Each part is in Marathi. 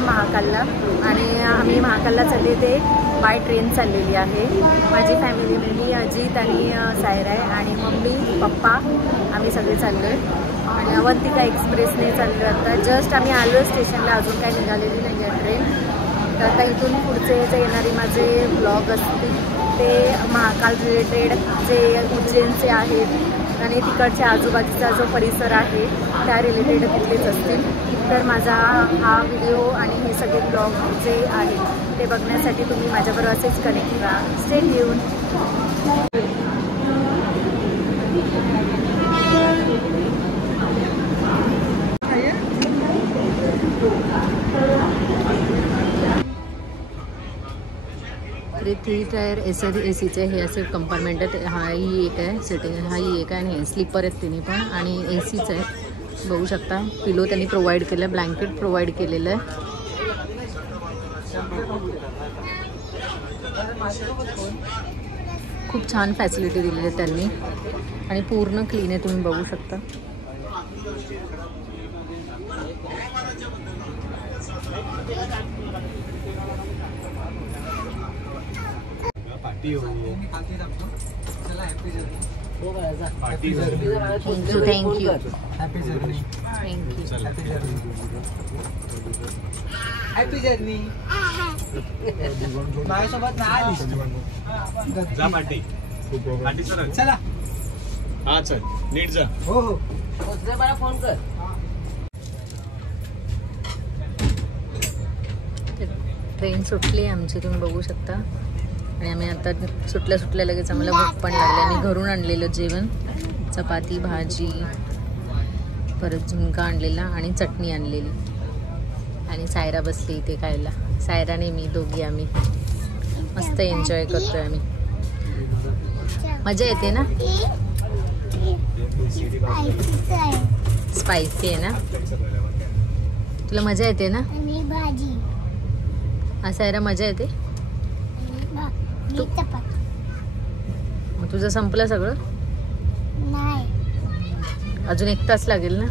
महाकालला आणि आम्ही महाकालला चालले ते बाय ट्रेन चाललेली आहे। माझी फॅमिली मी अजित आणि सायरा आहे आणि मम्मी पप्पा आम्ही सगळे चाललो आहे आणि अवंतिका एक्सप्रेसने चाललो आता। जस्ट आम्ही आलो स्टेशनला, अजून काही निघालेली नाही आहे ट्रेन। तर आता इथून पुढचे जे येणारे माझे ब्लॉग असतील ते महाकाल रिलेटेड जे उज्जैनचे आहेत आणि तिकडच्या आजूबाजूचा जो परिसर आहे त्या रिलेटेड तिथलेच असतील। तर माझा हा व्हिडिओ आणि हे सगळे ब्लॉग जे आहेत ते बघण्यासाठी तुम्ही माझ्याबरोबर असेच कनेक्ट राहा। Stay tune. तर 3 टायर एसीचे हे असे कंपार्टमेंट आहेत। हाही एक आहे सिटिंग, हाही एक आहे आणि स्लीपर आहेत तिन्ही पण आणि एसीच आहे। बघू शकता पिलो त्यांनी प्रोव्हाइड केलं आहे, ब्लँकेट प्रोव्हाइड केलेलं आहे। खूप छान फॅसिलिटी दिलेली आहे त्यांनी आणि पूर्ण क्लीन आहे, तुम्ही बघू शकता। Thank you happy journey. माझ्यासोबत नाही जा पाटी पाटी सर चला। हा चल नीट जा। हो हो मला फोन कर। ट्रेन सुटली आमची, तुम्ही बघू शकता आणि आम्ही आता सुटल्या लगेच आम्हाला भूक पण लागली। आम्ही घरून आणलेलं जेवण, चपाती भाजी परत झुणका आणलेला आणि चटणी आणलेली आणि सायरा बसली इथे खायला। सायराने मी दोघी आम्ही मस्त एन्जॉय करतोय आम्ही। मजा येते ना? स्पायसी आहे ना? तुला मजा येते ना? सायरा मजा येते? मग तुझं संपलं सगळं? नाही, अजून 1 तास लागेल ना?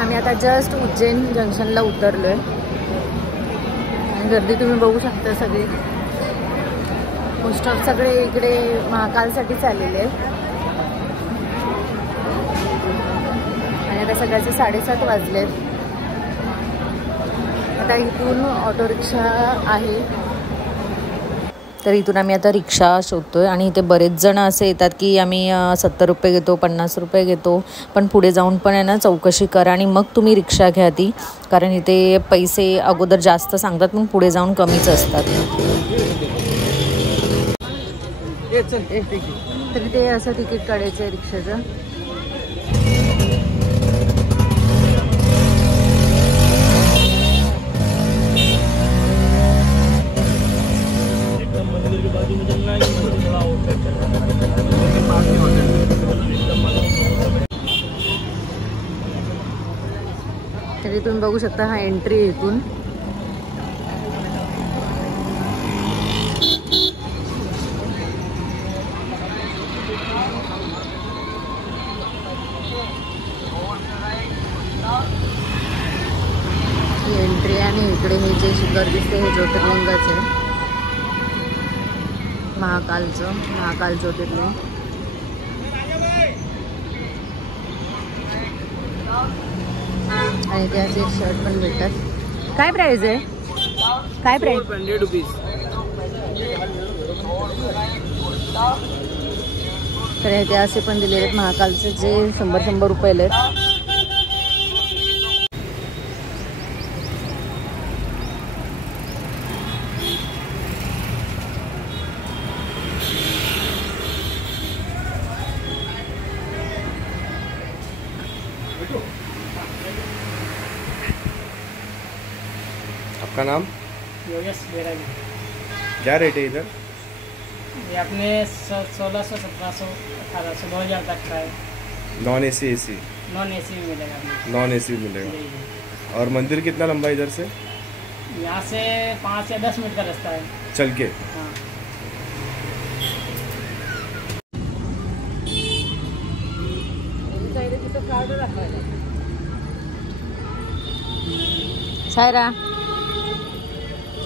आम्ही आता जस्ट उज्जैन जंक्शनला उतरलोय आणि गर्दी तुम्ही बघू शकता सगळी। मोस्ट ऑफ सगळे इकडे महाकालसाठीच आलेले आहेत आणि आता सगळ्याचे 7:30 वाजलेत। आता इथून ऑटो रिक्षा आहे, तर इथून आम्ही आता रिक्षा शोधतोय आणि इथे बरेच जण असे येतात की आम्ही 70 रुपये घेतो, 50 रुपये घेतो, पण पुढे जाऊन पण आहे ना चौकशी करा आणि मग तुम्ही रिक्षा घ्या ती, कारण इथे पैसे अगोदर जास्त सांगतात पण पुढे जाऊन कमीच असतात। तर ते असं तिकीट काढायचं आहे रिक्षाचं। तुम्ही बघू शकता, हा एंट्री इथून. एंट्री आणि इकडे हे जे शिखर दिसते हे ज्योतिर्लिंगाच आहे, महाकाल ज्योतिर्लिंग. आणि ते असे शर्ट पण भेटतात. काय प्राइस आहे? काय प्राइस? 400 रुपीज. तर ते असे पण दिलेले आहेत महाकालचे, जे 100 रुपयाला आहेत. आपका नाम? योगेश बैरागी. क्या रेट है इधर? ये अपने 1600, 1700, 1800, 2000 तक का है. Non AC? AC? Non AC भी मिलेगा. नॉन एसी भी मिलेगा. और मंदिर कितना लंबा है इधर से? यहाँ से 5 या 10 मिनट का रास्ता है चल के. हाँ. सायरा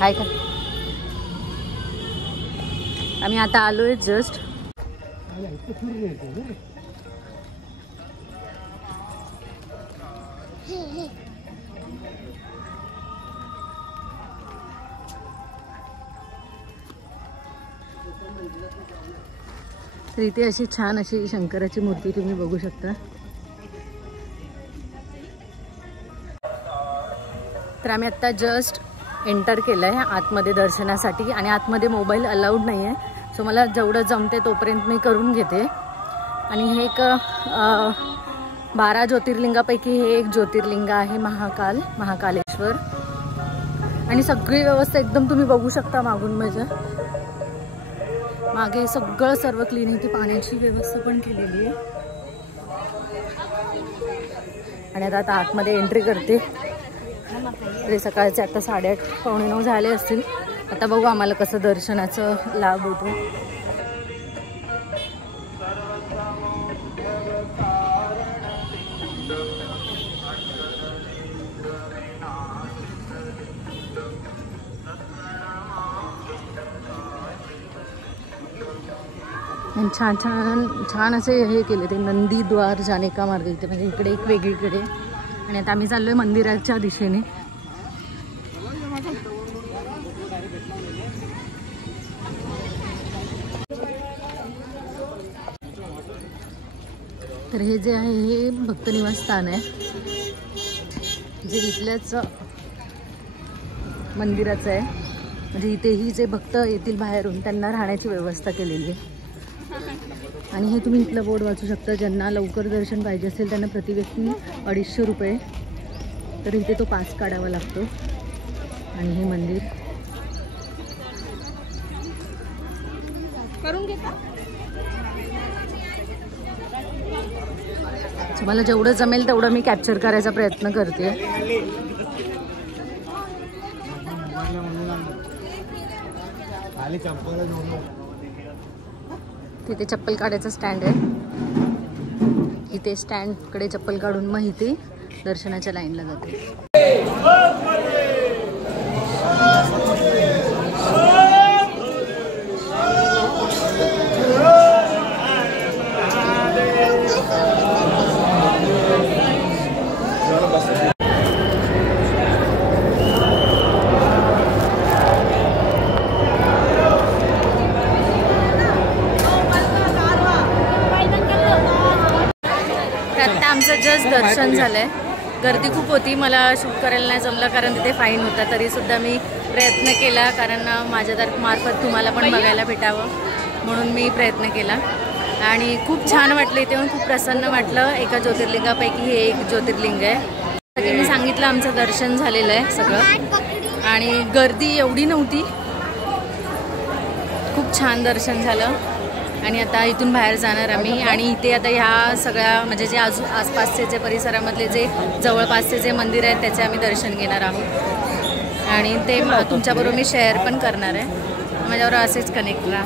हाय का? आम्ही आता आलोय जस्ट. तर इथे अशी छान अशी शंकराची मूर्ती तुम्ही बघू शकता. तर आम्ही आत्ता जस्ट एंटर केलं आहे आतमध्ये दर्शनासाठी, आणि आतमध्ये मोबाईल अलाउड नाही आहे. सो मला जेवढं जमते तोपर्यंत मी करून घेते. आणि हे एक 12 ज्योतिर्लिंगापैकी हे एक ज्योतिर्लिंग आहे, महाकालेश्वर. आणि सगळी व्यवस्था एकदम तुम्ही बघू शकता मागून माझ्या मागे सगळं सर्व क्लीन आहे. ती पाण्याची व्यवस्था पण केलेली आहे. आणि आता आतमध्ये एंट्री करते. तरी सकाळचे आता 8:30 पावणे 9 झाले असतील. आता बघू आम्हाला कसं दर्शनाचं लाभ होतो. छान छान छान असे हे केले ते नंदी द्वार जाणे का मार्ग इथे, म्हणजे इकडे एक वेगळीकडे. आणि आता आम्ही चाललोय मंदिराच्या दिशेने. तर हे जे आहे हे भक्त निवास स्थान आहे, जे इथल्याच मंदिराचं आहे. म्हणजे इथेही जे भक्त येतील बाहेरून त्यांना राहण्याची व्यवस्था केलेली आहे. आणि हे तुम्ही इथलं बोर्ड वाचू शकता. ज्यांना लवकर दर्शन पाहिजे असेल त्यांना प्रति व्यक्ती 250 रुपये. तर इथे तो पास काढावा लागतो. आणि हे मंदिर करून घेता. मला जेवढं जमेल तेवढं मी कॅप्चर करायचा प्रयत्न करते. तिथे चप्पल काढायचा स्टँड आहे. इथे स्टँडकडे चप्पल काढून मग इथे दर्शनाच्या लाईनला जाते. आमचं जस्ट दर्शन झालंय. गर्दी खूप होती, मला शूट करायला नाही जमलं कारण तिथे फाईन होता. तरीसुद्धा मी प्रयत्न केला, कारण माझ्या मार्फत तुम्हाला पण बघायला भेटावं म्हणून मी प्रयत्न केला. आणि खूप छान वाटलं इथे, खूप प्रसन्न वाटलं. एका ज्योतिर्लिंगापैकी हे एक ज्योतिर्लिंग आहे. की मी सांगितलं आमचं दर्शन झालेलं आहे सगळं, आणि गर्दी एवढी नव्हती. खूप छान दर्शन झालं. आणि आता इथून बाहेर जाणार आम्ही आणि इथे आता ह्या सगळ्या म्हणजे जे आसपासचे जे परिसरामधले जे जवळपासचे जे मंदिर आहेत त्याचे आम्ही दर्शन घेणार आहोत आणि ते तुमच्याबरोबर मी शेअर पण करणार आहे, माझ्यावर असेच कनेक्ट राहा.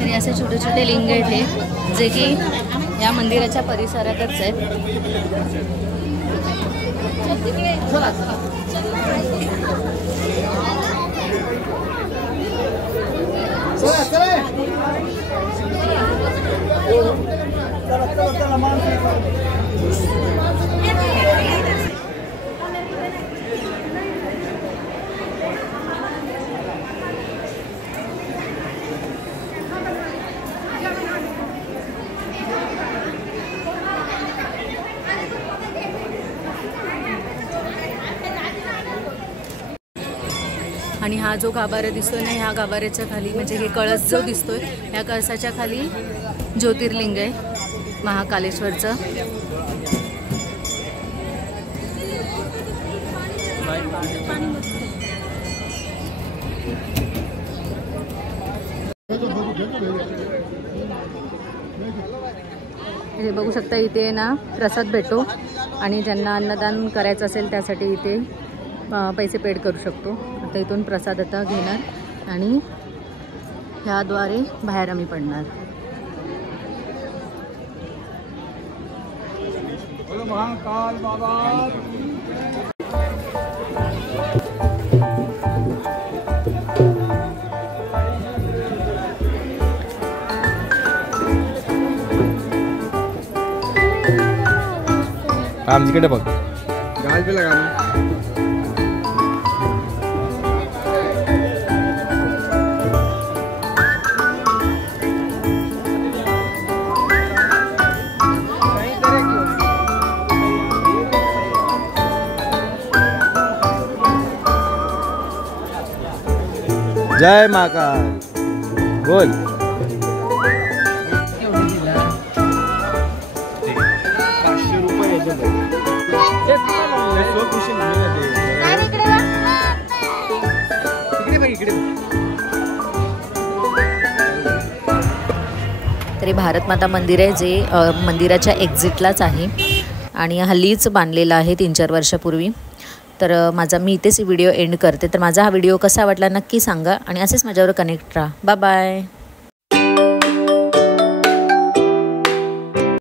तरी असे छोटे छोटे लिंग आहेत हे जे की या मंदिराच्या परिसरातच आहेत. आणि हा जो गाभारा दिसतोय ना, ह्या गाभाऱ्याच्या खाली म्हणजे हे कळस जो दिसतोय ह्या कळसाच्या खाली ज्योतिर्लिंग आहे महाकालेश्वरचं. हे बघू शकता इथे ना प्रसाद भेटतो आणि ज्यांना अन्नदान करायचं असेल त्यासाठी इथे पैसे पेड करू शकतो. आता इथून प्रसाद आता घेणार आणि ह्याद्वारे बाहेर आम्ही पडणार. महाकाल बाबा. आमच्याकडे बघ गाल पे लगा. जय महाकाल बोल. तरी भारत माता मंदिर आहे जे मंदिराच्या एक्झिटलाच आहे आणि हल्लीच बांधलेलं आहे 3-4 वर्षापूर्वी. तर मी इथेच व्हिडिओ एंड करते. तर माझा हा व्हिडिओ कसा वाटला नक्की सांगा आणि असेच माझ्यावर कनेक्ट राहा. Bye bye.